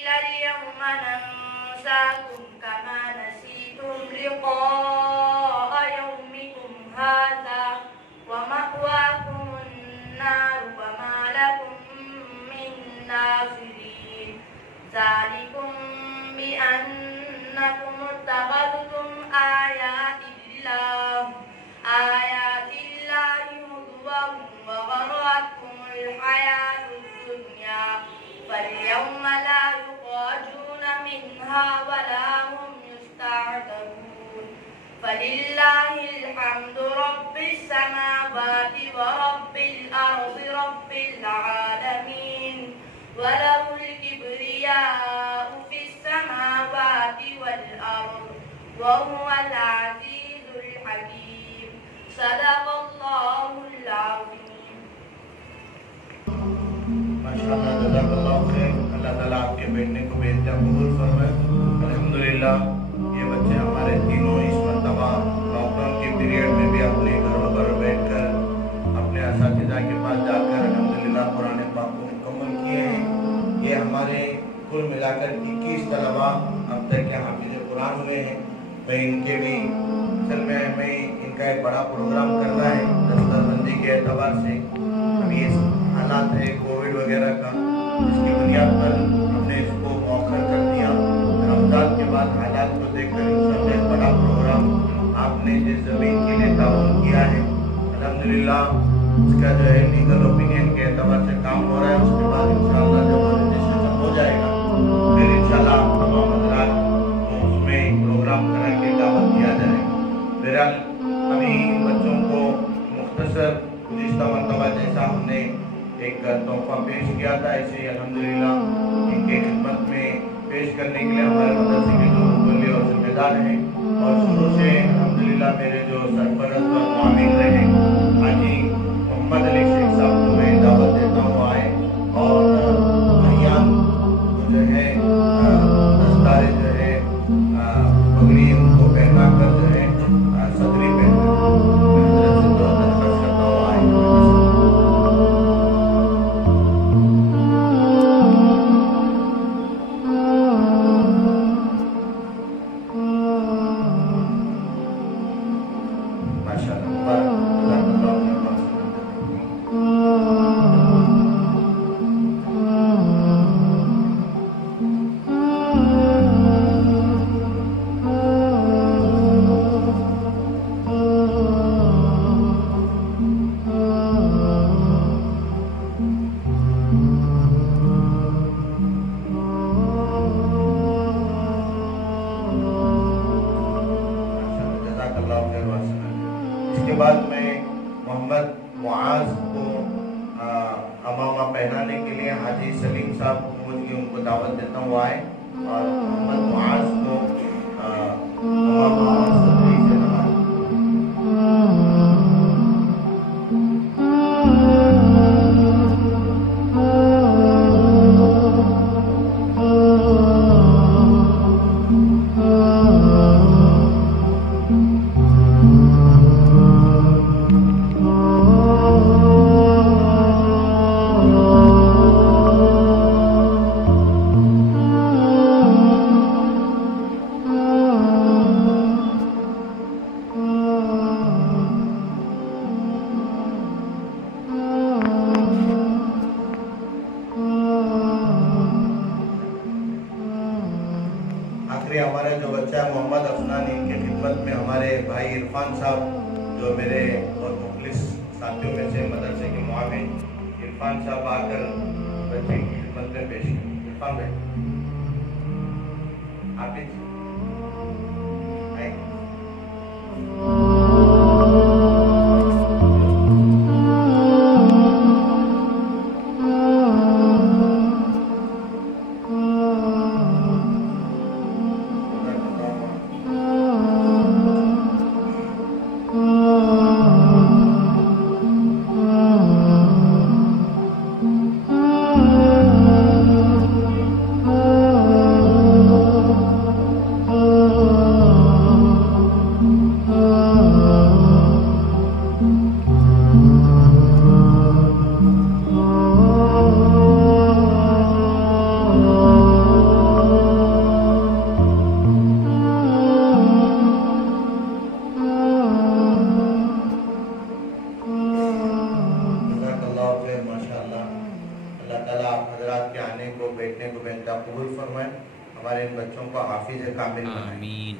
اليوم ننساكم كما نسيتم لقاء يومكم هذا ومأواكم النار وما لكم من ناصرين ذلكم بأنكم اتخذتم آيات الله هزوا وغرتكم الحياة الدنيا فاليوم لا يخرجون منها ولا هم يستعتبون فلله الحمد رب السماوات ورب الأرض رب العالمين وله الكبرياء في السماوات والأرض وهو العزيز الحكيم صدق الله العظيم. माशाअल्लाह जज़ाकल्लाहु खैर। अल्लाह ताला आपके बैठने को बेहतर कबूल फरमाए। अल्हम्दुलिल्लाह ये बच्चे हमारे तीनों इस मरतबा लॉकडाउन के पीरियड में भी अपने घरों पर बैठकर अपने असातिज़ा के पास जाकर अल्हम्दुलिल्लाह कुरान पाक को मुकम्मल किए हैं। ये हमारे कुल मिलाकर 21 तलबा अब तक के हाफिज़ कुरान हुए हैं। मैं इनके भी असल में हमें इनका एक बड़ा प्रोग्राम करना है दस्तबंदी के एतबार से। अभी ये हालात है कोविड वगैरह का, इसकी बुनियाद पर हमने इसको मौखर कर दिया। रमजान के बाद हालात को देखकर इंशाअल्लाह एक बड़ा प्रोग्राम आपने जिस ज़मीन के लिए ताउन किया है अल्हम्दुलिल्लाह इसका जो है लीगल ओपिनियन के एतबार से काम हो रहा है। उसके बाद इंशाअल्लाह जब रजिस्ट्रेशन हो जाएगा फिर इंशाअल्लाह तमाम हज़रात उसमें प्रोग्राम करा के दावत किया जाएगा। बहरहाल अभी बच्चों को मुख्तसर गुज़िश्ता मरतबा जैसा हमने एक तोहफा पेश किया था ऐसे ही अल्हम्दुलिल्लाह इनके खिदमत में पेश करने के लिए हमारे मदरसे के जो मुतवल्ली और जिम्मेदार हैं और शुरू से अल्हम्दुलिल्लाह मेरे जो सरपरस्त और मुआविन रहे हाजी मोहम्मद अली शेख साहब को मैं दावत देता हूँ आए और भैयान जो है दस्तारे जो है पगड़ी उनको पहना कर जो है सदरी पहना इसके बाद मैं मोहम्मद मुआज को अमामा पहनाने के लिए हाजी सलीम साहब की उनको दावत देता हूँ आए और मोहम्मद मुआज को अमामा सदरी से नवाजें। हमारा जो बच्चा है मोहम्मद अफनान इनके खिदमत में हमारे भाई इरफान साहब जो मेरे और मुखलिस साथियों में से मदरसे के मुआविन इरफान साहब आकर बच्चे की खिदमत में पेश करें। इरफान भाई आप बेटने को बेटा कबूल फरमाए, हमारे इन बच्चों को हाफिज कामिल बनाए। आमीन।